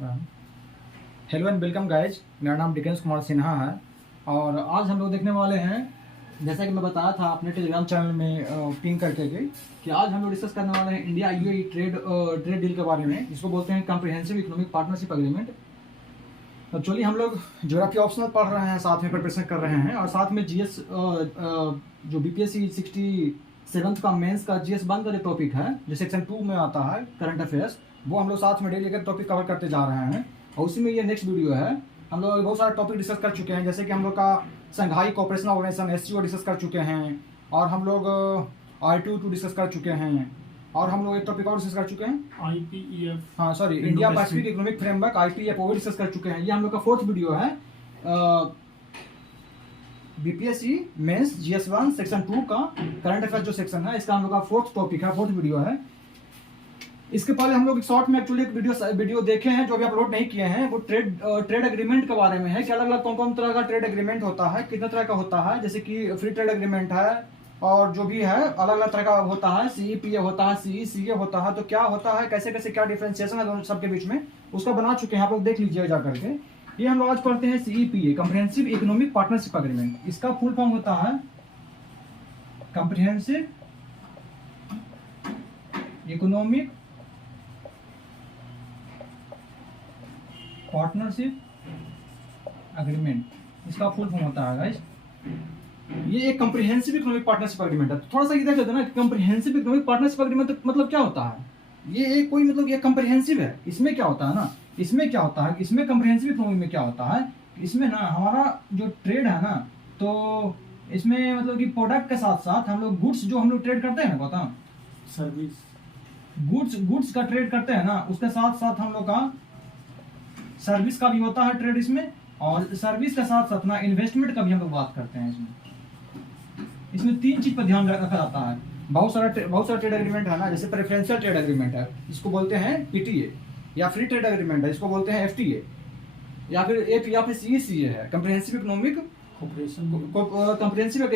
Hello and welcome guys, मेरा नाम Dickens Kumar Sinha है। और आज हम लोग देखने वाले हैं, जैसा कि मैं बताया था अपने टेलीग्राम चैनल में पिन करके कि आज हम लोग डिस्कस करने वाले हैं इंडिया यूएई ट्रेड डील के बारे में, जिसको बोलते हैं कॉम्प्रिहेंसिव इकोनॉमिक पार्टनरशिप एग्रीमेंट। तो चलिए, हम लोग ज्योग्राफी ऑप्शनल पढ़ रहे हैं, साथ में प्रिपरेशन कर रहे हैं, और साथ में जीएस जो बीपीएससी 67 का मेंस का जीएस 1 का जो टॉपिक है, जो सेक्शन 2 में आता है करंट अफेयर्स, वो हम लोग साथ में डेली एक टॉपिक कवर करते जा रहे हैं। और उसी में ये नेक्स्ट वीडियो है। हम लोग बहुत सारे टॉपिक डिस्कस कर चुके हैं, जैसे कि हम लोग का संघाई कोऑपरेशन ऑर्गेनाइजेशन एससीओ डिस्कस कर चुके हैं, और हम लोग R22 डिस्कस कर चुके हैं, और हम लोग एक टॉपिक और डिस्कस कर चुके हैं IPEF, हाँ sorry, India Pacific economic framework IPEF, वो डिस्कस कर चुके हैं। ये हम लोग का 4th वीडियो है बीपीएससी मेंस GS1 सेक्शन 2 का करंट अफेयर जो सेक्शन है, इसका हम लोग का 4th टॉपिक है, 4th वीडियो है। इसके पहले हम लोग शॉर्ट में एक्चुअली एक वीडियो देखे हैं जो अभी अपलोड नहीं किए हैं, वो ट्रेड एग्रीमेंट के बारे में है कि अलग अलग कौन कौन तरह का ट्रेड एग्रीमेंट होता है, कितने तरह का होता है, जैसे कि फ्री ट्रेड एग्रीमेंट है, और जो भी है अलग अलग तरह का होता है, CEPA होता है, CECA होता है, तो क्या होता है, कैसे कैसे क्या डिफ्रेंशिएशन है दोनों सबके बीच में, उसका बना चुके हैं, आप लोग देख लीजिए जा करके। ये हम लोग आज पढ़ते हैं CEPA, comprehensive economic partnership agreement. इसका फुल फॉर्म होता है कॉम्प्रिहेंसिव इकोनॉमिक पार्टनरशिप एग्रीमेंट, इसका फुल फॉर्म होता है गाइस। ये एक कॉम्प्रिहेंसिव इकोनॉमिक पार्टनरशिप एग्रीमेंट है। तो थोड़ा सा ये देख लेते हैं ना, कॉम्प्रिहेंसिव इकोनॉमिक पार्टनरशिप एग्रीमेंट मतलब क्या होता है। ये एक कोई मतलब ये कॉम्प्रिहेंसिव है, इसमें क्या होता है ना, इसमें क्या होता है, इसमें कॉम्प्रिहेंसिव इकोनॉमी में क्या होता है, इसमें ना हमारा जो ट्रेड है ना, तो इसमें मतलब कि प्रोडक्ट के साथ साथ हम लोग गुड्स जो हम लोग ट्रेड करते हैं ना, बता सर्विस गुड्स का ट्रेड करते हैं ना, उसके साथ साथ हम लोग का सर्विस का भी होता है ट्रेड इसमें, और सर्विस के साथ साथ ना इन्वेस्टमेंट का भी हम लोग बात करते हैं इसमें 3 चीज पर ध्यान रखा जाता है। बहुत सारा ट्रेड एग्रीमेंट है ना, जैसे प्रेफरेंशियल ट्रेड एग्रीमेंट है, इसको बोलते हैं PTA, या फ्री ट्रेड एग्रीमेंट है, इसको बोलते हैं FTA, या फिर CECA है, कॉम्प्रिहेंसिव इकोनॉमिक कॉम्प्रिहेंसिव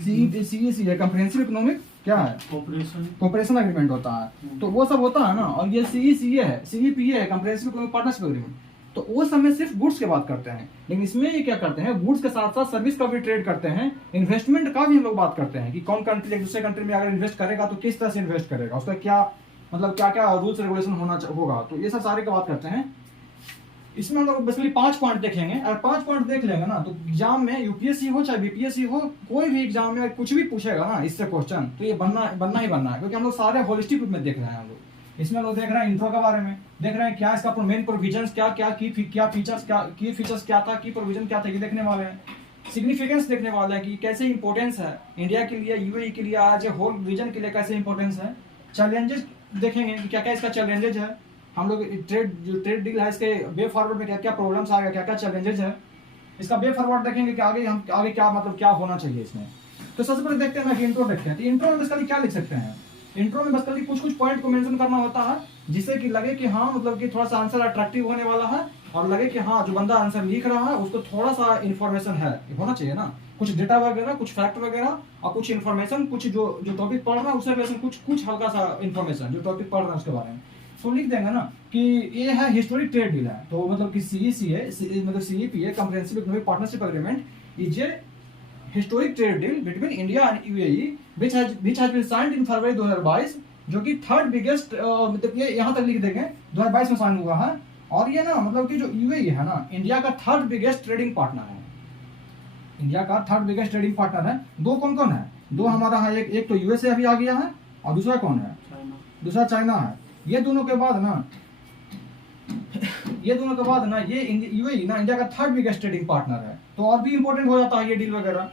CECA है, कॉम्प्रिहेंसिव इकोनॉमिक क्या है, कोऑपरेशन एग्रीमेंट होता है। तो वो सब होता है ना, और ये CECA है, CEPA है, कॉम्प्रिहेंसिव इकोनॉमिक पार्टनरशिप एग्रीमेंट। तो वो सब में सिर्फ गुड्स की बात करते हैं, लेकिन इसमें ये क्या करते हैं, गुड्स के साथ साथ सर्विस का भी ट्रेड करते हैं, इन्वेस्टमेंट का भी हम लोग बात करते हैं कि कौन कंट्री एक दूसरे कंट्री में अगर इन्वेस्ट करेगा तो किस तरह से इन्वेस्ट करेगा, उसका क्या मतलब क्या क्या रूल्स रेगुलेशन होगा, तो ये सब सारे की बात करते हैं। इसमें हम लोग बेसिकली 5 पॉइंट देखेंगे, और 5 पॉइंट देख लेंगे ना, तो एग्जाम में UPSC हो चाहे BPSC हो, कोई भी एग्जाम में कुछ भी पूछेगा ना इससे क्वेश्चन, तो ये बनना ही बनना है, क्योंकि हम लोग सारे होलिस्टिक रूप में देख रहे हैं। हम लोग इसमें लोग देख रहे हैं इंट्रो के बारे में, देख रहे हैं क्या इसका मेन प्रोविजंस क्या क्या की फीचर्स क्या था, की प्रोविजन क्या था, ये देखने वाले हैं। सिग्निफिकेंस देखने वाले हैं कि कैसे इंपॉर्टेंस है इंडिया के लिए, यूएई के लिए, आज होल रीजन के लिए कैसे इंपॉर्टेंस है। चैलेंजेस देखेंगे कि क्या क्या इसका चैलेंजेस है, हम लोग ट्रेड डील है, इसके वे फॉरवर्ड में क्या क्या प्रॉब्लम्स आ गए, क्या क्या चैलेंजेस है, इसका वे फॉरवर्ड देखेंगे कि आगे क्या मतलब क्या होना चाहिए इसमें। तो सबसे पहले देखते हैं ना कि इंट्रो देखते हैं। तो इंट्रो में बेसिकली क्या लिख सकते हैं, इंट्रो में बेसिकली कुछ पॉइंट को मेंशन करना होता है, जिससे कि लगे कि हाँ मतलब कि थोड़ा सा आंसर अट्रैक्टिव होने वाला है, और लगे कि हाँ जो बंदा आंसर लिख रहा है उसको थोड़ा सा इन्फॉर्मेशन है होना चाहिए ना, कुछ डेटा वगैरह, कुछ फैक्ट वगैरह, और कुछ इन्फॉर्मेशन, कुछ जो टॉपिक पढ़ रहा है उससे रिलेशन कुछ हल्का सा इन्फॉर्मेशन जो टॉपिक पढ़ रहा है उसके बारे में। तो लिख देंगे ना कि ये है हिस्टोरिक ट्रेड डील है, तो मतलब कि CECA मतलब CEPA comprehensive economic partnership agreement is a historic trade deal between India and UAE which has been signed in फरवरी 2022, जो कि 3rd बिगेस्ट मतलब ये यहाँ तक लिख देंगे 2022 में साइन हुआ है। और ये ना मतलब कि जो UAE है ना, इंडिया का 3rd बिगेस्ट ट्रेडिंग पार्टनर है, इंडिया का 3rd बिगेस्ट ट्रेडिंग पार्टनर है। दो कौन कौन है, दो हमारा है, एक तो USA अभी आ गया है, और दूसरा कौन है, दूसरा चाइना है। ये दोनों के बाद ना ये UAE ना इंडिया का 3rd बिगेस्ट ट्रेडिंग पार्टनर है, तो और भी इंपॉर्टेंट हो जाता है ये डील वगैरह।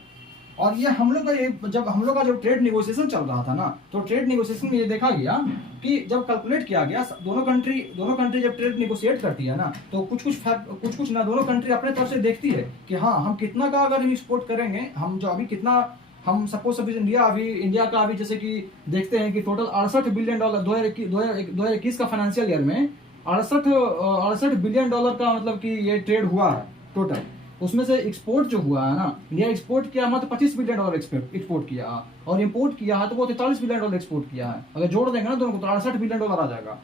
और ये हम लोग का जब हम लोग का जो ट्रेड नेगोशिएशन चल रहा था ना, तो ट्रेड नेगोशिएशन में ये देखा गया कि जब कैलकुलेट किया गया, दोनों कंट्री जब ट्रेड नेगोशिएट करती है ना, तो कुछ ना दोनों कंट्री अपने तरफ से देखती है कि हाँ हम कितना का अगर एक्सपोर्ट करेंगे, हम जो अभी कितना हम सपोज अभी इंडिया का अभी जैसे कि देखते हैं कि टोटल $68 बिलियन 2021 का फाइनेंशियल ईयर में 68 बिलियन डॉलर का मतलब कि ये ट्रेड हुआ है टोटल। उसमें से एक्सपोर्ट जो हुआ है ना, इंडिया एक्सपोर्ट किया मतलब $25 बिलियन एक्सपोर्ट किया, और इंपोर्ट किया है तो वो $43 बिलियन एक्सपोर्ट किया है। अगर जोड़ देंगे ना दोनों को तो $68 बिलियन आ जाएगा।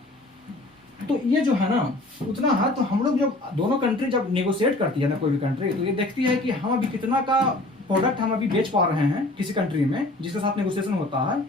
तो ये जो है ना उतना है, तो हम लोग जब दोनों कंट्री जब नेगोशिएट करती है ना कोई भी कंट्री, तो ये देखती है कि हम अभी कितना का प्रोडक्ट हम अभी बेच पा रहे हैं किसी कंट्री में जिसके साथ नेगोशिएशन होता है,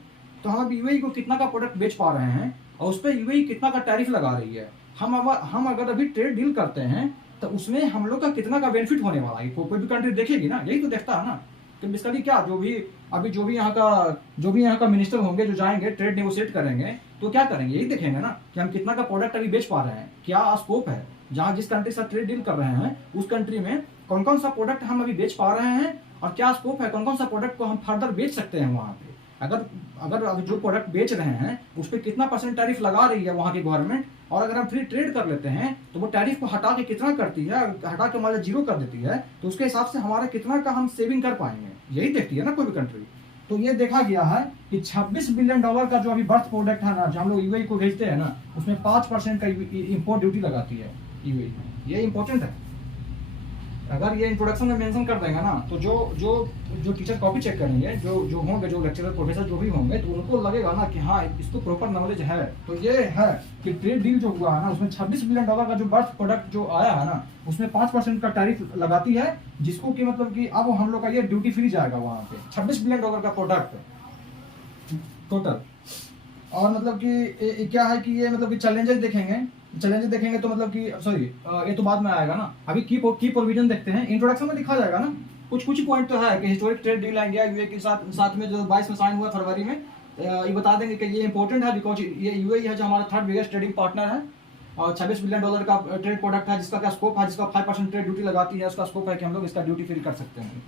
तो हम अभी यूएई को कितना का प्रोडक्ट बेच पा रहे हैं और उस पर यूएई कितना का टैरिफ लगा रही है। हम अगर अभी ट्रेड डील करते हैं तो उसमें हम लोग का कितना का बेनिफिट होने वाला है, कोई भी कंट्री देखेगी ना, यही तो देखता है ना। कि बेसिकली क्या जो भी यहाँ का मिनिस्टर होंगे जो जाएंगे ट्रेड नेगोशिएट करेंगे, तो क्या करेंगे, यही देखेंगे ना कि हम कितना का प्रोडक्ट अभी बेच पा रहे हैं, क्या स्कोप है, जहाँ जिस कंट्री से ट्रेड डील कर रहे हैं उस कंट्री में कौन कौन सा प्रोडक्ट हम अभी बेच पा रहे हैं और क्या स्कोप है, कौन कौन सा प्रोडक्ट को हम फर्दर बेच सकते हैं वहाँ पे। अगर जो प्रोडक्ट बेच रहे हैं उस पर कितना % टैरिफ लगा रही है वहाँ की गवर्नमेंट, और अगर हम फ्री ट्रेड कर लेते हैं तो वो टैरिफ को हटा के कितना करती है, हटा के मान जीरो कर देती है, तो उसके हिसाब से हमारा कितना का हम सेविंग कर पाएंगे, यही देखती है ना कोई भी कंट्री। तो ये देखा गया है कि $26 बिलियन का जो अभी बर्थ प्रोडक्ट है ना, जो हम लोग यूएई को भेजते हैं ना, उसमें 5% का इम्पोर्ट ड्यूटी लगाती है यूएई। ये इंपॉर्टेंट है, अगर ये इंट्रोडक्शन में मेंशन कर देंगे ना, तो जो टीचर कॉपी चेक करेंगे, जो होंगे, जो लेक्चरर प्रोफेसर जो भी होंगे, तो उनको लगेगा ना कि हाँ इसको प्रॉपर नॉलेज है। तो ये है कि ट्रेड डील जो हुआ है ना, उसमें $26 बिलियन का जो बर्थ प्रोडक्ट जो आया है ना, उसमें 5% का टैरिफ लगाती है, जिसको कि मतलब कि अब हम लोग का ये ड्यूटी फ्री जाएगा वहाँ पे। $26 बिलियन का प्रोडक्ट टोटल। और मतलब कि क्या है कि ये मतलब कि चैलेंजेस देखेंगे तो मतलब कि सॉरी ये तो बाद में आएगा ना, अभी की प्रोविजन देखते हैं, इंट्रोडक्शन में लिखा जाएगा ना। कुछ पॉइंट तो है कि historic trade deal India UAE के साथ में जो 22 में साइन हुआ फरवरी में, ये बता देंगे कि ये इंपॉर्टेंट है बिकॉज ये यूएई है जो हमारा 3rd बिगेस्ट ट्रेडिंग पार्टनर है, और $26 बिलियन का ट्रेड प्रोडक्ट है, जिसका क्या स्कोप है, जिसका 5% ट्रेड ड्यूटी लगाती है, उसका स्कोप है कि हम लोग इसका ड्यूटी फ्री कर सकते हैं।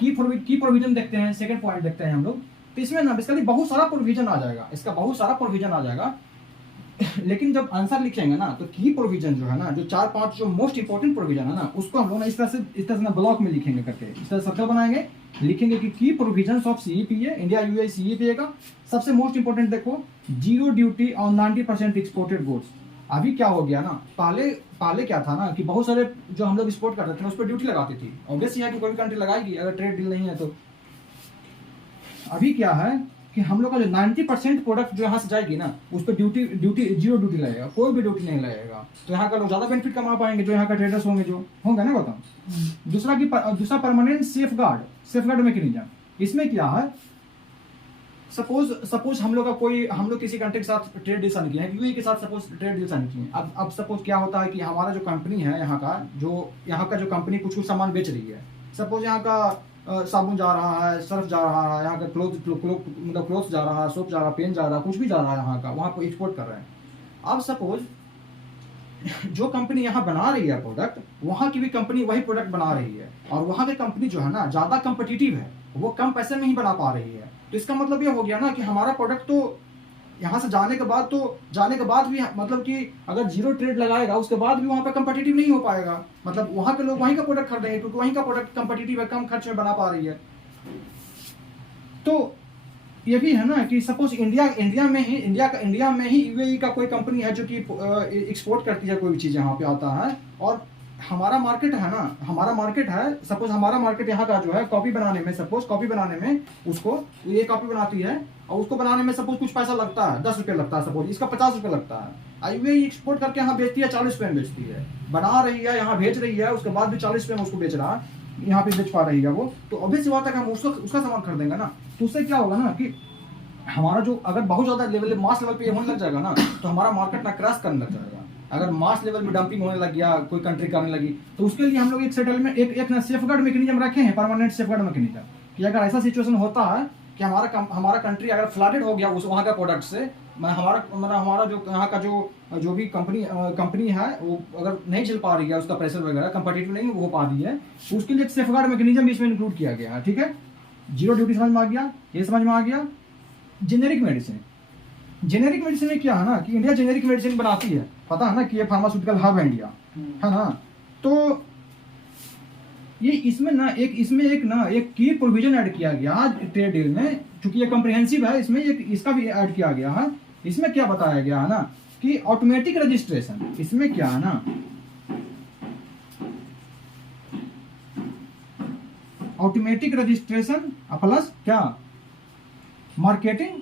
की प्रोविजन देखते हैं, सेकंड पॉइंट देखते हैं हम लोग। तो इसमें ना बेसिकली बहुत सारा प्रोविजन आ जाएगा, इसका बहुत सारा प्रोविजन आ जाएगा। लेकिन जब आंसर लिखेंगे ना, तो की प्रोविजन जो है ना, जो 4-5 जो मोस्ट इंपॉर्टेंट प्रोविजन है ना, उसको हम लोग ना इस तरह से ना ब्लॉक में लिखेंगे करके, इस तरह सर्कल बनाएंगे, लिखेंगे कि की provision of CEPA, India UAE CEPA का सबसे मोस्ट इंपॉर्टेंट देखो, 0 ड्यूटी ऑन 90% एक्सपोर्टेड गुड्स। अभी क्या हो गया ना, पहले क्या था ना कि बहुत सारे जो हम लोग एक्सपोर्ट करते थे उस पर ड्यूटी लगाती थी, ऑब्वियस है कि कोई भी कंट्री लगाएगी अगर ट्रेड डील नहीं है तो। अभी क्या है कि हम लोग का जो 90% प्रोडक्ट जो यहाँ से जाएगी ना, उस पर ड्यूटी 0 ड्यूटी लगेगा, कोई भी ड्यूटी नहीं लगेगा, तो यहाँ का लोग ज़्यादा बेनिफिट कमा पाएंगे, जो यहाँ का ट्रेडर्स होंगे ना बताओ। दूसरा परमानेंट सेफगार्ड मैकेनिज्म। इसमें क्या है, सपोज हम लोग किसी कंट्री के साथ ट्रेड डील साइन किए हैं, यूएई के साथ सपोज ट्रेड डील साइन किए हैं। अब सपोज क्या होता है कि हमारा जो कंपनी है यहाँ का जो कंपनी कुछ सामान बेच रही है, सपोज यहाँ का साबुन जा रहा है, सर्फ जा रहा है, यहाँ का क्लोथ जा रहा है, सोप जा रहा है, पेन जा रहा है, कुछ भी जा रहा है यहाँ का, वहाँ पर एक्सपोर्ट कर रहे हैं। अब सपोज जो कंपनी यहाँ बना रही है प्रोडक्ट, वहाँ की भी कंपनी वही प्रोडक्ट बना रही है, और वहाँ की कंपनी जो है ना ज़्यादा कम्पिटिटिव है, वो कम पैसे में ही बना पा रही है। तो इसका मतलब ये हो गया ना कि हमारा प्रोडक्ट तो यहाँ से जाने के बाद भी मतलब कि अगर 0 ट्रेड लगाएगा उसके बाद भी वहाँ पे कम्पिटिटिव नहीं हो पाएगा, मतलब वहाँ के लोग वहीं का प्रोडक्ट खरीदेंगे क्योंकि वहीं का प्रोडक्ट कम्पिटिटिव है, कम खर्च में बना पा रही है। तो ये भी है ना कि सपोज इंडिया में ही यूएई का कोई कंपनी है जो कि एक्सपोर्ट करती है कोई भी चीज़ यहाँ पे आता है, और हमारा मार्केट है, सपोज हमारा मार्केट यहाँ का जो है कॉपी बनाने में उसको ये कॉपी बनाती है, और उसको बनाने में सपोज कुछ पैसा लगता है, 10 रुपये लगता है, सपोज इसका 50 रुपये लगता है। यूएई एक्सपोर्ट करके यहाँ बेचती है, 40 रुपये में बेचती है, बना रही है, यहाँ भेज रही है, उसके बाद भी 40 रुपये में उसको बेच रहा है, यहाँ पे बेच पा रही है वो। तो ऑब्वियस बात है कि हम उसका सामान खरीदेंगे ना, तो उससे क्या होगा ना कि हमारा जो अगर बहुत ज़्यादा मास लेवल पे होने लग जाएगा ना, तो हमारा मार्केट ना क्रैश करने लग जाएगा। अगर मास लेवल में डंपिंग होने लग गया, कोई कंट्री करने लगी, तो उसके लिए हम लोग एक सेटलमेंट एक ना सेफगार्ड मैकेनिज्म रखे हैं, परमानेंट सेफगार्ड मैकेनिज्म, कि अगर ऐसा सिचुएशन होता है कि हमारा कंट्री अगर फ्लडेड हो गया उस वहाँ का प्रोडक्ट से, हमारा जो यहाँ का जो भी कंपनी है वो अगर नहीं चल पा रही है, उसका प्रेशर वगैरह कंपेटिटिव नहीं हो पा रही है, तो उसके लिए एक सेफगार्ड मैकेनिज्म भी इसमें इंक्लूड किया गया है। ठीक है, 0 ड्यूटी समझ में आ गया, ये समझ में आ गया। जेनेरिक मेडिसिन में क्या है ना कि इंडिया जेनेरिक मेडिसिन बनाती है, पता है ना कि ये फार्मास्यूटिकल हब है इंडिया, है ना। तो ये इसमें एक की प्रोविजन ऐड किया गया ट्रेड डील में, क्योंकि ये कॉम्प्रिहेंसिव है, इसमें इसका भी ऐड किया गया है। इसमें क्या बताया गया है ना कि ऑटोमेटिक रजिस्ट्रेशन, इसमें क्या है ना ऑटोमेटिक रजिस्ट्रेशन प्लस क्या marketing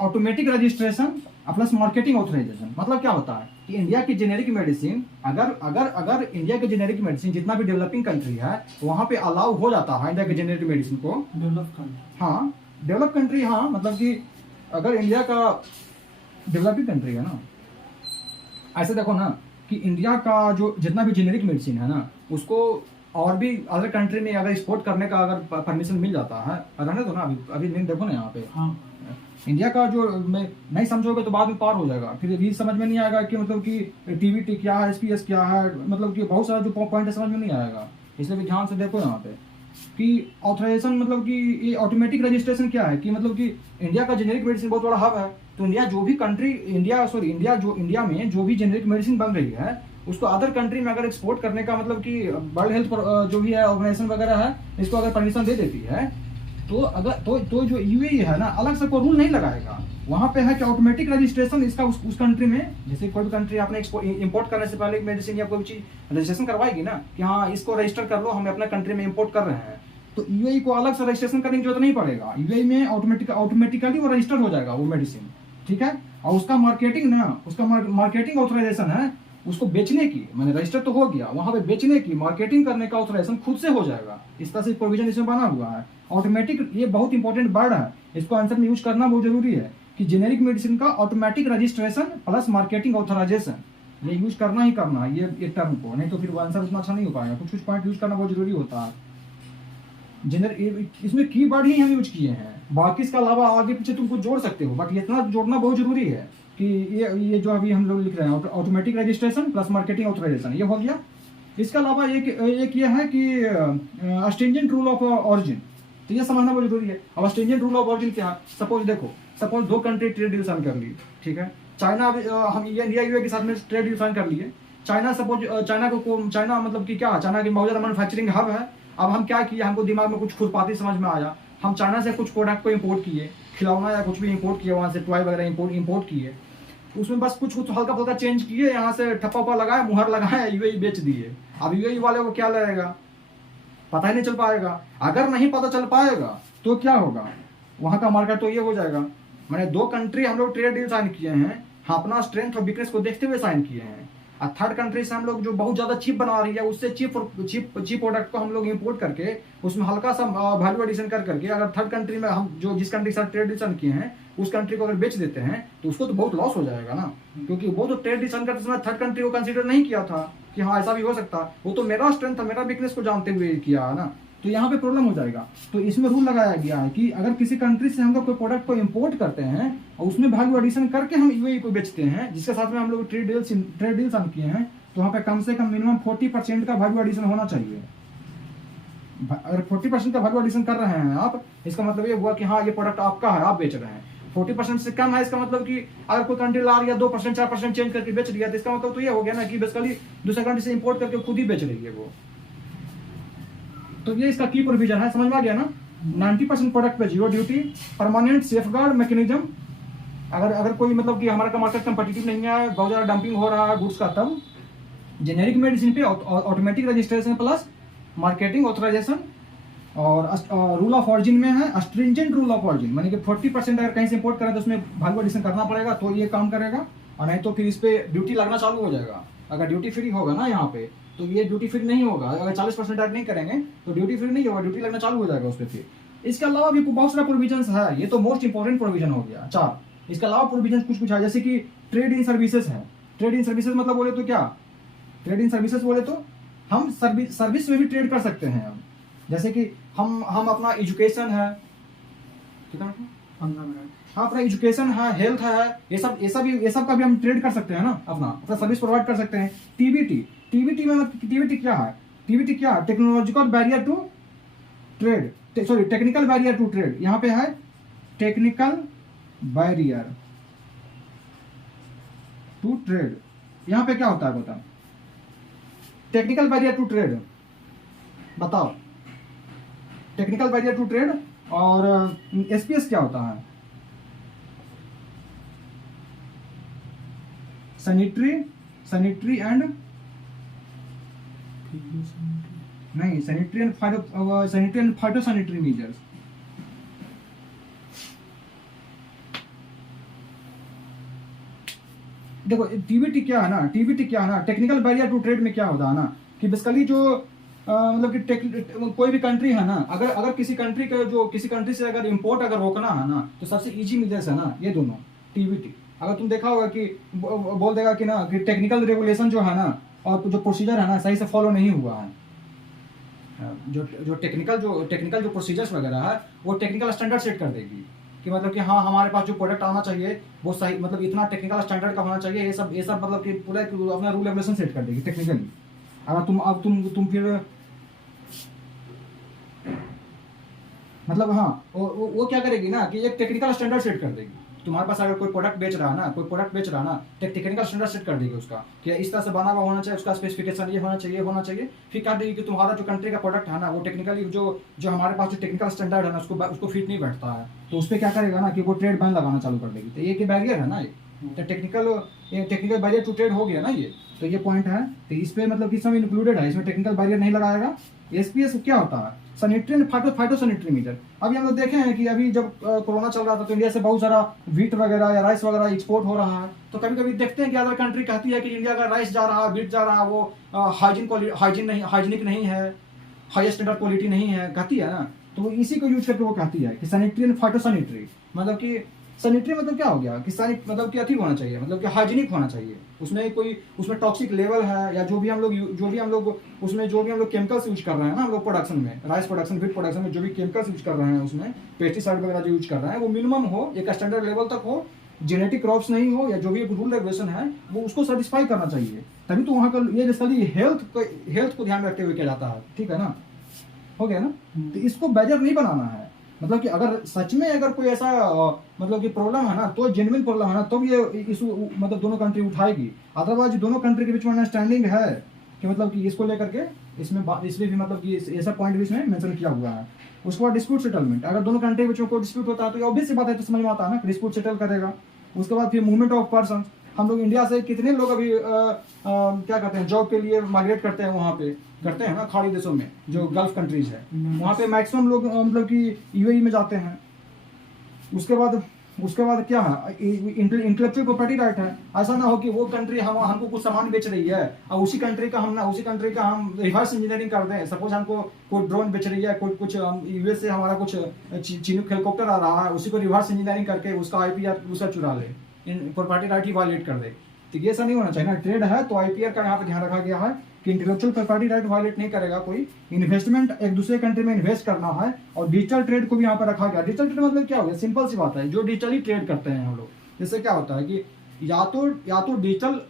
automatic registration plus marketing authorization. मतलब क्या होता है कि इंडिया की जेनेरिक मेडिसिन, अगर अगर अगर इंडिया के जेनेरिक मेडिसिन जितना भी डेवलपिंग कंट्री है वहाँ पे अलाउ हो जाता है इंडिया के जेनेरिक मेडिसिन को। डेवलप कंट्री, हाँ डेवलप कंट्री, हाँ मतलब कि अगर इंडिया का डेवलपिंग कंट्री है ना, ऐसे देखो ना कि इंडिया का जो जितना भी जेनेरिक मेडिसिन है ना उसको और भी अदर कंट्री में अगर एक्सपोर्ट करने का अगर परमिशन मिल जाता है, रहने दो ना अभी अभी लिंक देखो ना यहाँ पे। हाँ इंडिया का जो मैं नहीं समझोगे तो बाद में पार हो जाएगा, फिर भी समझ में नहीं आएगा कि मतलब कि टीवीटी क्या है, एसपीएस क्या है, मतलब कि बहुत सारा जो पॉइंट है समझ में नहीं आएगा। इसलिए भी ध्यान से देखो यहाँ पे कि ऑथराइजेशन मतलब कि ये ऑटोमेटिक रजिस्ट्रेशन क्या है कि मतलब कि इंडिया का जेनेरिक मेडिसिन बहुत बड़ा हब है, तो इंडिया जो भी कंट्री इंडिया में जो भी जेनेरिक मेडिसिन बन रही है उसको अदर कंट्री में अगर एक्सपोर्ट करने का मतलब कि वर्ल्ड हेल्थ जो भी है ऑर्गेनाइजेशन वगैरह है इसको अगर परमिशन दे देती है तो अगर तो जो यूएई है ना अलग से कोई रूल नहीं लगाएगा, वहाँ पे है कि ऑटोमेटिक रजिस्ट्रेशन इसका उस कंट्री में, जैसे कोई भी कंट्री आपने इंपोर्ट करने से पहले मेडिसिन या कोई चीज रजिस्ट्रेशन करवाएगी ना कि हाँ इसको रजिस्टर कर लो, हम अपने कंट्री में इंपोर्ट कर रहे हैं, तो यूएई को अलग से रजिस्ट्रेशन करने की जरूरत नहीं पड़ेगा। यूएई में ऑटोमेटिकली वो रजिस्टर हो जाएगा वो मेडिसिन, ठीक है। और उसका मार्केटिंग ना, उसका मार्केटिंग ऑथराइजेशन है उसको बेचने की, मैंने रजिस्टर तो हो गया, वहां पे बेचने की मार्केटिंग करने का ऑथराइजेशन खुद से हो जाएगा। इस तरह से प्रोविजन इसमें बना हुआ है ऑटोमेटिक। ये बहुत इंपॉर्टेंट वर्ड है, इसको आंसर में यूज करना बहुत जरूरी है कि जेनेरिक मेडिसिन का automatic registration plus marketing authorization, ये यूज करना ही करना ये टर्म को, नहीं तो फिर वो आंसर उतना अच्छा नहीं हो पाएगा। कुछ कुछ पॉइंट यूज करना बहुत जरूरी होता है। इसमें की वर्ड ही हम यूज किए हैं, बाकी इसके अलावा आगे पीछे तुम कुछ जोड़ सकते हो, बट इतना जोड़ना बहुत जरूरी है कि ये जो अभी हम लोग लिख रहे हैं automatic registration plus marketing authorization ये हो गया। इसके अलावा एक ये है कि स्ट्रिंजेंट रूल ऑफ ऑरिजिन, तो ये समझना बहुत जरूरी है। अब स्ट्रिंजेंट रूल ऑफ ऑरिजिन क्या है, सपोज दो कंट्री ट्रेड डील साइन कर ली, ठीक है। चाइना हम इंडिया यूए के साथ में ट्रेड डील साइन कर लिए। चाइना सपोज चाइना मतलब कि क्या, चाइना की बहुत ज्यादा मैन्युफैक्चरिंग हब है। अब हम क्या किए, हमको दिमाग में कुछ खुरपाती समझ में आया, हम चाइना से कुछ प्रोडक्ट को इम्पोर्ट किए, खिलौना या कुछ भी इम्पोर्ट किए, वहाँ से टॉय वगैरह इम्पोर्ट किए, उसमें बस कुछ हल्का फुल्का चेंज किए, यहाँ से ठप्पा उप्पा लगाया, मुहर लगाया, यूएई बेच दिए। अब यूएई वाले को क्या लगेगा, पता ही नहीं चल पाएगा। अगर नहीं पता चल पाएगा तो क्या होगा, वहाँ का मार्केट तो ये हो जाएगा। मैंने दो कंट्री हम लोग ट्रेड डील साइन किए हैं, हाँ अपना स्ट्रेंथ और वीकनेस को देखते हुए साइन किए हैं। और थर्ड कंट्री से हम लोग जो बहुत ज्यादा चीप बना रही है उससे चीप प्रोडक्ट को हम लोग इंपोर्ट करके उसमें हल्का सा वैल्यू एडिशन करके अगर थर्ड कंट्री में हम जो जिस कंट्री के साथ ट्रेड डिशन किए हैं उस कंट्री को अगर बेच देते हैं तो उसको तो बहुत लॉस हो जाएगा ना, क्योंकि वो तो ट्रेड डिशन करते समय थर्ड कंट्री को कंसीडर नहीं किया था कि हाँ ऐसा भी हो सकता, वो तो मेरा स्ट्रेंथ था, मेरा वीकनेस को जानते हुए किया है ना, तो यहाँ पे प्रॉब्लम हो जाएगा। तो इसमें रूल लगाया गया है कि अगर किसी कंट्री से हम लोग कोई प्रोडक्ट को इंपोर्ट करते हैं और उसमें वैल्यू एडिशन करके हम यूएई को बेचते हैं, जिसके साथ में हम लोग ट्रेड डील साइन किए हैं, तो वहाँ पे कम से कम मिनिमम 40% का वैल्यू एडिशन होना चाहिए। अगर 40% का वैल्यू एडिशन कर रहे हैं आप, इसका मतलब ये हुआ कि हाँ ये प्रोडक्ट आपका है, आप बेच रहे हैं। 40% से कम है, इसका मतलब कि अगर कोई कंट्री ला रही है 2% 4% चेंज करके बेच रही है, तो इसका मतलब तो ये हो गया ना कि बेसिकली दूसरे कंट्री से इंपोर्ट करके खुद ही बेच रही है वो। तो ये इसका की प्रोविजन है, समझ में आ गया ना। 90% प्रोडक्ट पे zero duty, permanent safeguard mechanism. अगर कोई मतलब कि हमारा का मार्केट कंपटीटिव नहीं है, बहुत ज्यादा डंपिंग हो रहा है गुड्स का, तब जेनेरिक मेडिसिन पे automatic registration plus marketing authorization. और रूल ऑफ ऑरिजिन में है स्ट्रिंजेंट रूल ऑफ ऑरिजिन, मानी कि 40% अगर कहीं से इंपोर्ट करें तो उसमें वैल्यू एडिशन करना पड़ेगा, तो ये काम करेगा, और नहीं तो फिर इस पे ड्यूटी लगना चालू हो जाएगा। अगर ड्यूटी फ्री होगा ना यहाँ पे, तो ये ड्यूटी फ्री नहीं होगा। अगर 40% ऐड नहीं करेंगे तो ड्यूटी फ्री नहीं होगा, ड्यूटी लगना चालू हो जाएगा उस पर। फिर इसके अलावा भी बहुत सारा प्रोविजन है, ये तो मोस्ट इंपॉर्टेंट प्रोविजन हो गया 4। इसके अलावा प्रोविजन कुछ है, जैसे कि ट्रेड इन सर्विसेज है। ट्रेड इन सर्विसेज मतलब बोले तो क्या, ट्रेड इन सर्विसेज बोले तो हम सर्विस में भी ट्रेड कर सकते हैं। जैसे कि हम अपना एजुकेशन है, कितना 15 मिनट, हाँ अपना एजुकेशन है, हेल्थ है, ये सब का भी हम ट्रेड कर सकते हैं ना, अपना सर्विस प्रोवाइड कर सकते हैं। टीबीटी क्या है, technological barrier to trade, sorry technical barrier to trade, यहाँ पे है टेक्निकल बैरियर टू ट्रेड। यहाँ पे क्या होता है बताओ, टेक्निकल बैरियर टू ट्रेड, बताओ टेक्निकल बैरियर टू ट्रेड। और एसपीएस क्या होता है, सैनिटरी एंड नहीं, सैनिटरी एंड फाइटोसैनिटरी मेजर्स। देखो टीबीटी क्या है ना, टीबीटी क्या है ना, टेक्निकल बैरियर टू ट्रेड में क्या होता है ना कि बेसिकली जो मतलब कि कोई भी कंट्री है ना, अगर अगर किसी कंट्री का जो किसी कंट्री से अगर इंपोर्ट अगर रोकना है ना, तो सबसे इजी मेजर्स है ना ये दोनों टीबीटी। अगर तुम देखा होगा कि बोल देगा कि ना कि टेक्निकल रेगुलेशन जो है ना और जो प्रोसीजर है ना सही से फॉलो नहीं हुआ है, जो टेक्निकल जो प्रोसीजर्स वगैरह है वो टेक्निकल स्टैंडर्ड सेट कर देगी कि मतलब कि हाँ हमारे पास जो प्रोडक्ट आना चाहिए वो सही मतलब इतना टेक्निकल स्टैंडर्ड का होना चाहिए, ये सब मतलब कि पूरा अपना रूल रेगुलेशन सेट कर देगी टेक्निकली। अगर तुम फिर मतलब हाँ वो क्या करेगी ना कि एक टेक्निकल स्टैंडर्ड सेट कर देगी। तुम्हारे पास अगर कोई प्रोडक्ट बेच रहा है ना, कोई प्रोडक्ट बेच रहा है ना, टेक्निकल स्टैंडर्ड सेट कर देगी उसका कि इस तरह से बना हुआ होना चाहिए, उसका स्पेसिफिकेशन ये होना चाहिए। फिर कह देगी कि तुम्हारा जो कंट्री का प्रोडक्ट है ना वो टेक्निकली जो हमारे पास जो टेक्निकल स्टैंडर्ड है ना उसको फिट नहीं बैठता है, तो उस पर क्या करेगा ना कि वो ट्रेड बैन लगाना चालू कर देगी। तो ये बैरियर है ना, ये तो टेक्निकल बैरियर टू ट्रेड हो गया ना ये। तो ये पॉइंट है, तो इस पे मतलब कि सब इंक्लूडेड है, इसमें टेक्निकल बैरियर नहीं लगाएगा। एसपीएस क्या होता है? Sanitary and phytosanitary metre. अभी हम लोग देखे हैं कि अभी जब कोरोना चल रहा था तो इंडिया से बहुत सारा व्हीट वगैरह या राइस वगैरह एक्सपोर्ट हो रहा है। तो कभी कभी देखते हैं कि अदर कंट्री कहती है कि इंडिया का राइस जा रहा है, व्हीट जा रहा है, वो हाइजीनिक नहीं है, हाई स्टैंडर्ड क्वालिटी नहीं है, कहती है ना। तो वो इसी को यूज करके वो कहती है कि सैनिटरी एंड फाइटोसैनिटरी, मतलब कि सैनिटरी मतलब क्या हो गया कि मतलब कि अथी होना चाहिए, मतलब कि हाइजीनिक होना चाहिए, उसमें टॉक्सिक लेवल है या जो भी हम लोग केमिकल्स यूज कर रहे हैं ना हम लोग प्रोडक्शन में, राइस प्रोडक्शन व्हीट प्रोडक्शन में जो भी केमिकल्स यूज कर रहे हैं उसमें पेस्टिसाइड वगैरह जो यूज कर रहे हैं वो मिनिमम हो, एक स्टैंडर्ड लेवल तक हो, जेनेटिक क्रॉप्स नहीं हो, या जो भी रूल रेगुलेशन है वो उसको सेटिस्फाई करना चाहिए। तभी तो वहाँ का ये बेसिकली हेल्थ को ध्यान रखते हुए किया जाता है, ठीक है ना, हो गया ना। तो इसको बैरियर नहीं बनाना है, मतलब कि अगर सच में अगर कोई ऐसा मतलब कि प्रॉब्लम है ना, तो जेन्युइन प्रॉब्लम है ना, तो ये इशू मतलब दोनों कंट्री उठाएगी। अदरवाइज दोनों कंट्री के बीच में अंडरस्टैंडिंग है कि मतलब कि इसको लेकर के इसमें भी मतलब कि ऐसा पॉइंट भी इसमें मेंशन किया हुआ है। उसके बाद डिस्प्यूट सेटलमेंट, अगर दोनों कंट्री के बीच में कोई डिस्प्यूट होता है तो ऑब्वियस सी बात है, तो समझ में आता है ना, डिस्प्यूट सेटल करेगा। उसके बाद फिर मूवमेंट ऑफ पर्सन, हम लोग इंडिया से कितने लोग अभी क्या कहते हैं जॉब के लिए माइग्रेट करते हैं, वहाँ पे करते हैं ना खाड़ी देशों में जो गल्फ कंट्रीज है, वहाँ पे मैक्सिमम लोग मतलब कि यूएई में जाते हैं। उसके बाद क्या है, इंटेलेक्चुअल प्रॉपर्टी राइट है। ऐसा ना हो कि वो कंट्री हमको कुछ सामान बेच रही है और उसी कंट्री का हम रिवर्स इंजीनियरिंग कर दें। सपोज हमको कोई ड्रोन बेच रही है, कुछ यूएस से हमारा कुछ चीनूक हेलीकॉप्टर आ रहा है, उसी को रिवर्स इंजीनियरिंग करके उसका आईपीआर दूसरा चुरा ले, प्रॉपर्टी राइट ही वायलेट कर दे। तो ये ऐसा नहीं होना चाहिए ना। ट्रेड है तो आईपीआर का यहाँ पे ध्यान रखा गया है कि इंटेलेक्चुअल प्रॉपर्टी राइट वायलेट नहीं करेगा कोई। इन्वेस्टमेंट एक दूसरे कंट्री में इन्वेस्ट करना है, और डिजिटल ट्रेड को भी यहाँ पर रखा गया। डिजिटल ट्रेड मतलब क्या हो गया, सिंपल सी बात है, जो डिजिटली ट्रेड करते हैं हम लोग। जैसे क्या होता है कि या तो डिजिटल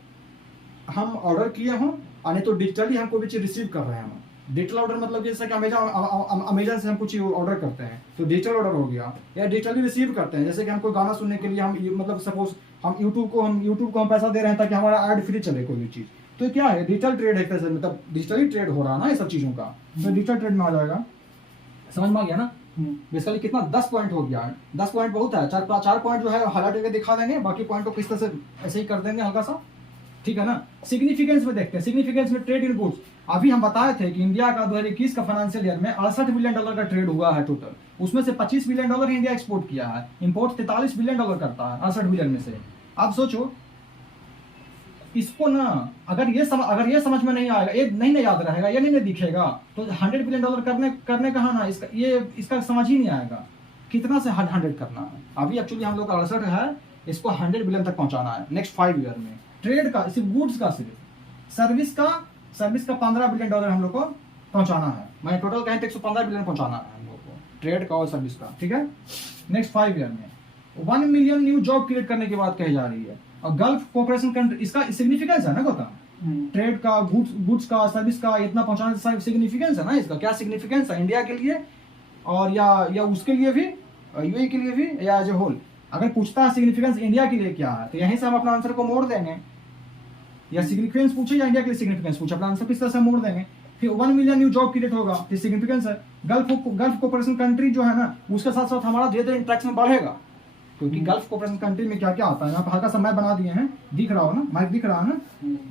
हम ऑर्डर किए हों, और नहीं तो डिजिटली हम कोई भी चीज रिसीव कर रहे हैं। हम डिजिटल ऑर्डर मतलब जैसे कि अमेजन से हम कुछ ऑर्डर करते हैं तो डिजिटल ऑर्डर हो गया, या डिजिटली रिसीव करते हैं। जैसे कि हमको गाना सुनने के लिए हम मतलब सपोज हम यूट्यूब को हम पैसा दे रहे हैं ताकि हमारा ऐड फ्री चले कोई भी चीज, तो क्या है डिजिटल ट्रेड है, कैसे मतलब डिजिटली ट्रेड हो रहा है ना ये सब चीजों का, तो डिजिटल ट्रेड में आ जाएगा। समझ में आ गया ना। बेसिकली कितना 10 पॉइंट हो गया। 10 पॉइंट बहुत है, चार पॉइंट जो है हाईलाइट करके दिखा देंगे, बाकी पॉइंट को किस तरह से ऐसे ही कर देंगे हल्का सा, ठीक है ना। सिग्निफिकेंस में देखते हैं, सिग्निफिकेंस में ट्रेड इन गुड्स। अभी हम बताए थे कि इंडिया का 2021 का फाइनेंशियल ईयर में $68 बिलियन का ट्रेड हुआ है टोटल, उसमें से $25 बिलियन इंडिया एक्सपोर्ट किया है, इंपोर्ट $43 बिलियन करता है 68 बिलियन में से। आप सोचो इसको ना, अगर ये समझ में नहीं आएगा, ये नहीं याद रहेगा, ये नहीं दिखेगा, तो $100 बिलियन करने कहा ना, इसका समझ ही नहीं आएगा कितना से 100 करना है। अभी एक्चुअली हम लोग का 68 है, इसको 100 बिलियन तक पहुंचाना है नेक्स्ट 5 ईयर में। ट्रेड का सिर्फ गुड्स का, सिर्फ सर्विस का $15 बिलियन हम लोग को पहुंचाना है। मैं टोटल कहें तो 115 बिलियन पहुंचाना है हम लोग को ट्रेड का और सर्विस का, ठीक है। नेक्स्ट 5 ईयर में 1 मिलियन न्यू जॉब क्रिएट करने की बात कही जा रही है। और गल्फ कोऑपरेशन कंट्री, इसका सिग्निफिकेंस है ना गौतम, ट्रेड का, गुड्स का, सर्विस का इतना पहुंचाने से सिग्निफिकेंस है ना। इसका क्या सिग्निफिकेंस है इंडिया के लिए, और या उसके लिए भी, यूएई के लिए भी, या एज ए होल। अगर पूछता है सिग्निफिकेंस इंडिया के लिए क्या है, तो यहीं से हम अपना आंसर को मोड़ देंगे। या सिग्निफिकेंस पूछे या इंडिया के लिए सिग्निफिकेंस पूछे, अपना आंसर किस तरह से मोड़ देंगे। फिर 1 मिलियन न्यू जॉब क्रिएट होगा, तो सिग्निफिकेंस है। गल्फ कोऑपरेशन कंट्री जो है ना, उसके साथ साथ हमारा धीरे धीरे इंटरेक्शन बढ़ेगा, क्योंकि गल्फ कोऑपरेशन कंट्री में क्या क्या आता है। यहाँ पे हल्का सा मैप बना दिए हैं, दिख रहा हो ना, मैप दिख रहा है ना,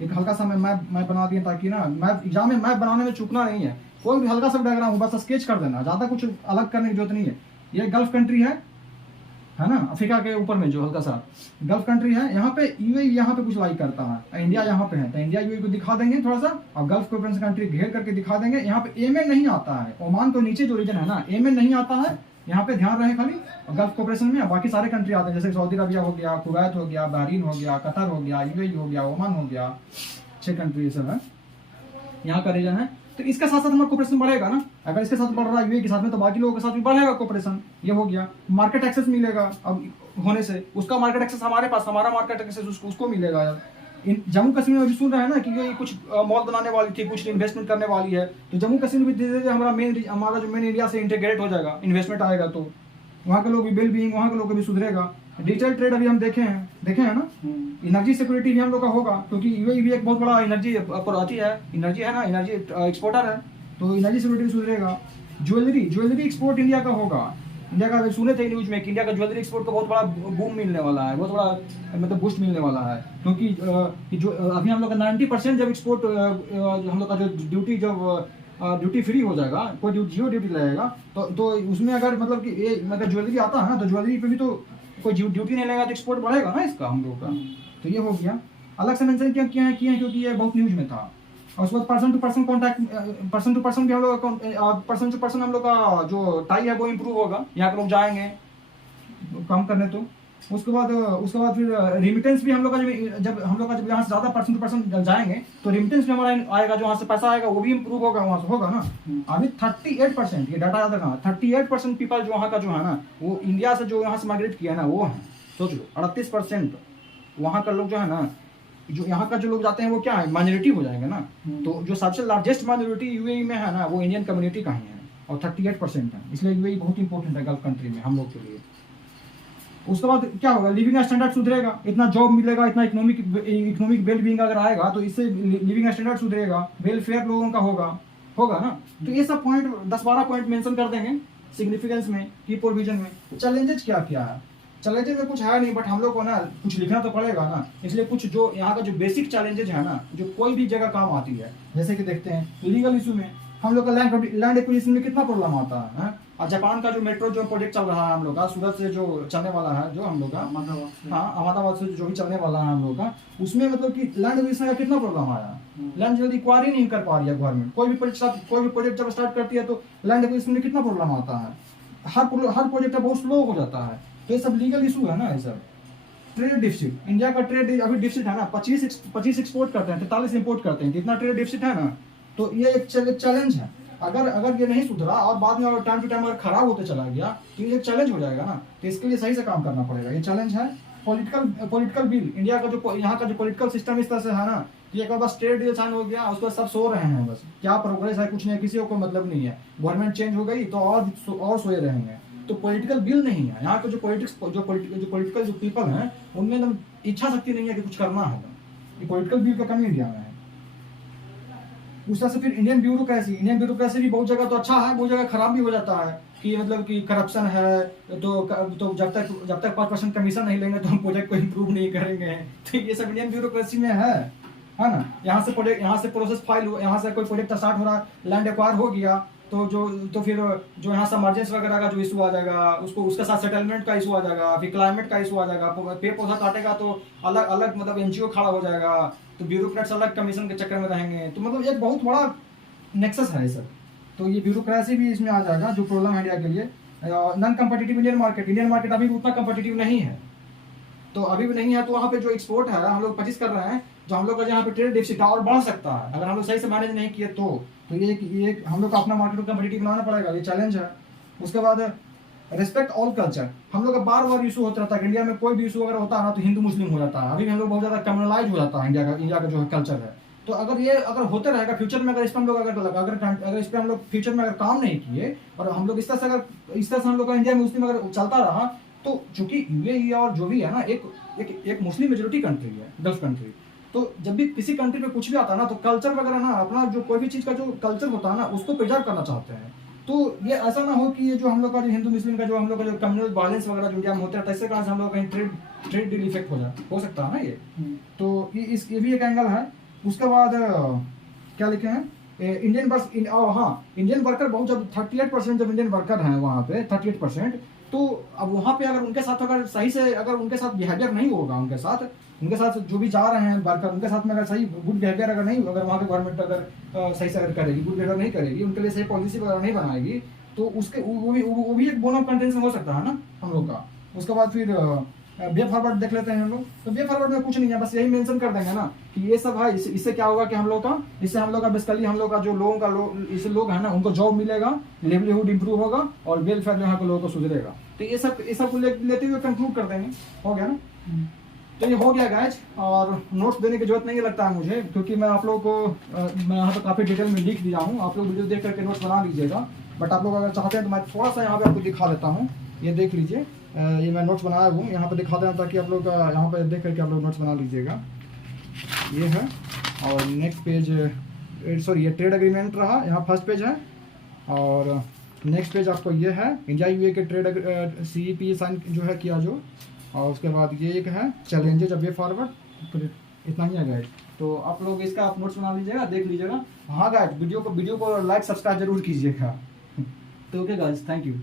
एक हल्का सा मैप बना दिए ताकि ना मैप एग्जाम में मैप बनाने में चूकना नहीं है। कोई भी हल्का सा डायग्राम हो बस स्केच कर देना, ज्यादा कुछ अलग करने की जरूरत नहीं है। ये गल्फ कंट्री है, है ना, अफ्रीका के ऊपर में जो हल्का सा गल्फ कंट्री है, यहाँ पे यूएई यहाँ पे कुछ लाइक करता है, इंडिया यहाँ पे है, तो इंडिया यूएई को दिखा देंगे थोड़ा सा, और गल्फ कोऑपरेशन कंट्री घेर करके दिखा देंगे। यहाँ पे एमएन नहीं आता है, ओमान तो नीचे जो रीजन है ना, एमएन नहीं आता है, यहाँ पे ध्यान रहे खाली गल्फ कोऑपरेशन में। बाकी सारे कंट्री आते हैं, जैसे सऊदी अरबिया हो गया, कुवैत हो गया, बहरीन हो गया, कतर हो गया, यूएई हो गया, ओमान हो गया, 6 कंट्री सब है यहाँ का रीजन है। तो इसके साथ साथ हमारा कोऑपरेशन बढ़ेगा ना, अगर इसके साथ बढ़ रहा है यूएई के साथ में, तो बाकी लोगों के साथ भी बढ़ेगा कोऑपरेशन। ये हो गया, मार्केट एक्सेस मिलेगा अब होने से, उसका मार्केट एक्सेस हमारे पास, हमारा मार्केट एक्सेस उसको मिलेगा। जम्मू कश्मीर में भी सुन रहे हैं ना कि ये कुछ मॉल बनाने वाली थी, कुछ इन्वेस्टमेंट करने वाली है, तो जम्मू कश्मीर भी धीरे धीरे हमारा जो मेन एरिया से इंटीग्रेट हो जाएगा, इन्वेस्टमेंट आएगा तो वहाँ के लोग भी वेल बीइंग, वहाँ के लोग भी सुधरेगा। डिजिटल ट्रेड अभी हम देखे हैं ना, एनर्जी सिक्योरिटी भी हम लोग का होगा, क्योंकि यूएई भी एक बहुत बड़ा एनर्जी एनर्जी है ना, एनर्जी एक्सपोर्टर है, तो एनर्जी सिक्योरिटी भी सुधरेगा। ज्वेलरी एक्सपोर्ट इंडिया का होगा। इंडिया का सुने थे न्यूज में कि इंडिया का ज्वेलरी एक्सपोर्ट को बहुत बड़ा बूम मिलने वाला है, बहुत बड़ा मतलब बूस्ट मिलने वाला है, क्योंकि जो अभी हम लोग का 90% जब एक्सपोर्ट हम लोग का जो ड्यूटी फ्री हो जाएगा, कोई जियो ड्यूटी लगेगा, तो उसमें अगर मतलब कि ये मतलब ज्वेलरी आता है ना, तो ज्वेलरी पे भी तो कोई ड्यूटी नहीं लगेगा, तो एक्सपोर्ट बढ़ेगा ना इसका हम लोग का। तो ये हो गया, अलग से मेंशन किया है क्योंकि ये बहुत न्यूज में था। और उसके बाद person to person contact, person to person भी हम लोग पर्सन टू पर्सन हम लोग का जो टाई है वो इम्प्रूव होगा, यहाँ के लोग जाएंगे काम करने। तो उसके बाद फिर रिमिटेंस भी हम लोग का जब हम लोग का जब यहाँ से ज़्यादा पर्सन टू पर्सन जाएंगे, तो रिमिटेंस भी हमारा आएगा, जो वहाँ से पैसा आएगा वो भी इम्प्रूव होगा, वहाँ से होगा ना। अभी 38%, ये डाटा याद रखना, 38% पीपल जो वहाँ का जो है ना, वो इंडिया से जो यहाँ से माइग्रेट किया है ना, वो है, सोच लो 38% वहाँ का लोग जो है ना, जो यहाँ का जो लोग जाते हैं वो क्या है, माइनॉरिटी हो जाएंगे ना। तो जो सबसे लार्जेस्ट माइनॉरिटी यूएई में है ना, वो इंडियन कम्युनिटी का ही है, और 38% है, इसलिए यूएई बहुत इंपॉर्टेंट है गल्फ कंट्री में हम लोग के लिए। उसके बाद क्या होगा, लिविंग स्टैंडर्ड सुधरेगा, इतना जॉब मिलेगा, इतना इकोनॉमिक वेल बीइंग अगर आएगा, तो इससे लिविंग स्टैंडर्ड सुधरेगा, वेलफेयर लोगों का होगा ना। तो ये सब पॉइंट 10-12 पॉइंट मेंशन कर देंगे सिग्निफिकेंस में, की प्रोविजन में। चैलेंजेस क्या क्या है, चैलेंजेस में कुछ है नहीं, बट हम लोग को ना कुछ लिखना तो पड़ेगा ना, इसलिए कुछ जो यहाँ का जो बेसिक चैलेंजेस है ना, जो कोई भी जगह काम आती है, जैसे कि देखते हैं लीगल इशू में हम लोग का लैंड एक्विजिशन में कितना प्रॉब्लम आता है। और जापान का जो मेट्रो जो प्रोजेक्ट चल रहा है हम लोग का, सूरत से जो चलने वाला है, जो हम लोग का अहमदाबाद से जो भी चलने वाला है हम लोग का, उसमें मतलब कि लैंड एक्विजिशन का कितना प्रॉब्लम आया, लैंड जल्दी एक्वायर ही नहीं कर पा रही है गवर्नमेंट। कोई भी प्रोजेक्ट जब स्टार्ट करती है तो लैंड एक्विजिशन में कितना प्रॉब्लम आता है, हर प्रोजेक्ट बहुत स्लो हो जाता है। तो ये सब लीगल इशू है ना, ये सब। ट्रेड डिफिसिट, इंडिया का ट्रेड अभी डिफिसिट है ना, 25 एक्सपोर्ट करते हैं, 43 इंपोर्ट करते हैं, जितना ट्रेड डिफिसिट है ना, तो ये एक चैलेंज है। अगर ये नहीं सुधरा और बाद में टाइम टू टाइम अगर खराब होते चला गया, तो ये चैलेंज हो जाएगा ना। तो इसके लिए सही से काम करना पड़ेगा, ये चैलेंज है। पॉलिटिकल बिल, इंडिया का जो यहाँ का जो पॉलिटिकल सिस्टम इस तरह से है ना, कि एक बार बस ट्रेड डील साइन हो गया, उसके बाद सब सो रहे हैं, बस क्या प्रोग्रेस है कुछ नहीं, किसी को कोई मतलब नहीं है। गवर्नमेंट चेंज हो गई तो और सोए रहेंगे। तो पॉलिटिकल बिल नहीं है यहाँ का, जो पॉलिटिकल जो पीपल हैं उनमें एकदम इच्छा शक्ति नहीं है कि कुछ करना है। ये पॉलिटिकल बिल का कमी इंडिया में है। उस तरह से फिर इंडियन ब्यूरोक्रेसी भी बहुत जगह तो अच्छा है, बहुत जगह खराब भी हो जाता है, कि मतलब कि करप्शन है, तो जब तक 5% कमीशन नहीं लेंगे तो हम प्रोजेक्ट को इम्प्रूव नहीं करेंगे। तो ये सब इंडियन ब्यूरोक्रेसी में है ना। यहाँ से प्रोसेस फाइल हुआ, यहाँ से कोई प्रोजेक्ट स्टार्ट हो रहा, लैंड एक्वायर हो गया, तो फिर जो यहाँ से मर्जेंस वगैरह का जो इशू आ जाएगा, उसके साथ सेटलमेंट का इशू आ जाएगा, फिर क्लाइमेट का इशू आ जाएगा, पेड़ पौधा काटेगा तो अलग मतलब एनजीओ खड़ा हो जाएगा, तो ब्यूरोक्रेट्स अलग कमीशन के चक्कर में रहेंगे। तो मतलब एक बहुत बड़ा नेक्सस है ये सब। तो ये ब्यूरोक्रेसी भी इसमें आ जाएगा, जो प्रॉब्लम है इंडिया के लिए। नॉन कम्पिटिटिव इंडियन मार्केट अभी भी उतना कम्पिटिटिव नहीं है। तो अभी भी नहीं है, तो वहाँ पे जो एक्सपोर्ट है हम लोग 25 कर रहे हैं, जो हम लोग का यहाँ पे ट्रेड डिफिसिट और बढ़ सकता है अगर हम लोग सही से मैनेज नहीं किए तो ये हम लोग को अपना मार्केट को कम्पिटिटिव बनाना पड़ेगा, ये चैलेंज है। उसके बाद रिस्पेक्ट ऑल कल्चर, हम लोग का बार इशू होता रहता है। इंडिया में कोई भी इशू अगर होता है ना, तो हिंदू मुस्लिम हो जाता है। अभी भी हम लोग बहुत ज़्यादा कम्युनलाइज हो जाता है इंडिया का जो कल्चर है। तो अगर होते रहेगा फ्यूचर में, अगर इस पर हम लोग अगर इस पर हम लोग फ्यूचर में अगर काम नहीं किए, और हम लोग इस तरह से हम लोग का इंडिया मुस्लिम अगर चलता रहा, तो चूंकि यूएई और जो भी है ना, एक मुस्लिम मेजोरिटी कंट्री है, गल्फ कंट्री। तो जब भी किसी कंट्री पे कुछ भी आता है ना, तो कल्चर वगैरह ना, अपना जो कोई भी चीज़ का जो कल्चर होता है ना, उसको प्रिजर्व करना चाहते हैं। तो ये ऐसा ना हो कि ये जो हम लोग का जो हिंदू मुस्लिम का जो हम लोग का जो कम्युनल वायलेंस वगैरह जो इंडिया में होता है, इससे कारण से हम लोग कहीं ट्रेड डील इफेक्ट हो सकता है ना ये। तो ये भी एक एंगल है। उसके बाद क्या लिखे हैं, इंडियन वर्कर बहुत, जब 38% जब इंडियन वर्कर हैं वहाँ पे 38%, तो अब वहाँ पे अगर उनके साथ अगर सही से अगर उनके साथ बिहेवियर नहीं होगा, उनके साथ जो भी जा रहे हैं वर्कर, उनके साथ में अगर सही गुड बिहेवियर अगर नहीं, अगर वहाँ पे गवर्नमेंट अगर सही से अगर करेगी, गुड बिहेवियर नहीं करेगी, उनके लिए सही पॉलिसी वगैरह नहीं बनाएगी, तो उसके वो भी एक बोन ऑफ कंटेंशन हो सकता है ना हम लोग का। उसके बाद फिर वे फॉरवर्ड देख लेते हैं हम लोग। तो वे फॉरवर्ड में कुछ नहीं है, बस यही मेंशन कर देंगे ना कि ये सब है, इससे क्या होगा कि हम लोग का, इससे हम लोग का बेसिकली हम लोग का जो लोगों का इससे लोग है ना उनको जॉब मिलेगा, लिवलीहुड इंप्रूव होगा और वेलफेयर यहाँ के लोगों को सुधरेगा। तो ये सब को लेते हुए कंक्लूड कर देंगे, हो गया ना। तो ये हो गया गाइज, और नोट्स देने की जरूरत नहीं लगता है मुझे, क्योंकि मैं आप लोगों को मैं यहाँ पे काफ़ी डिटेल में लिख दिया हूँ। आप लोग वीडियो देख करके नोट्स बना लीजिएगा, बट आप लोग अगर चाहते हैं तो मैं थोड़ा सा यहाँ पे आपको दिखा देता हूँ। ये देख लीजिए, ये मैं नोट्स बनाया हूँ, यहाँ पे दिखा देना ताकि आप लोग यहाँ पे देख करके आप लोग नोट्स बना लीजिएगा। ये है, और नेक्स्ट पेज, सॉरी ये ट्रेड एग्रीमेंट रहा, यहाँ फर्स्ट पेज है, और नेक्स्ट पेज आपको ये है इंडिया यूए के ट्रेड CEP साइन जो है किया जो, और उसके बाद ये एक है चैलेंजेज वे फॉरवर्ड। तो इतना ही है गाइड। तो आप लोग इसका आप नोट्स बना लीजिएगा, देख लीजिएगा। हाँ गाइड, वीडियो को लाइक सब्सक्राइब जरूर कीजिएगा। तो ओके गाइज, थैंक यू।